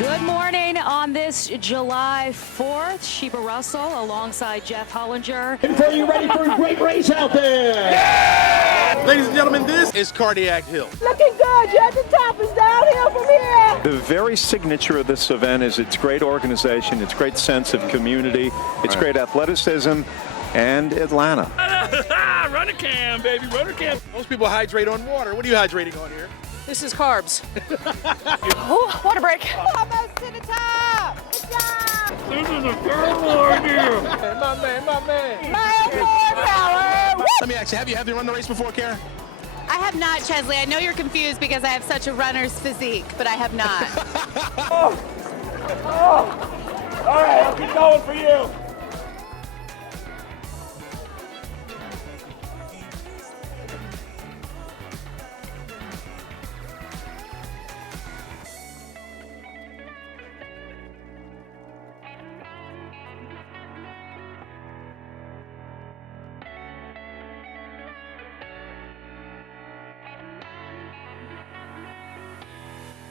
Good morning on this July 4th. Sheba Russell alongside Jeff Hollinger. And are you ready for a great race out there? Yeah! Ladies and gentlemen, this is Cardiac Hill. Looking good. You're at the top. It's downhill from here. The very signature of this event is its great organization, its great sense of community, its great athleticism, and Atlanta. Runner cam, baby, runner cam. Most people hydrate on water. What are you hydrating on here? This is carbs. Ooh, water break. Almost to the top. Good job. This is a terrible idea. My man. Miles more power. Let me ask you, have you had to run the race before, Karen? I have not, Chesley. I know you're confused because I have such a runner's physique, but I have not. All right, I'll keep going for you.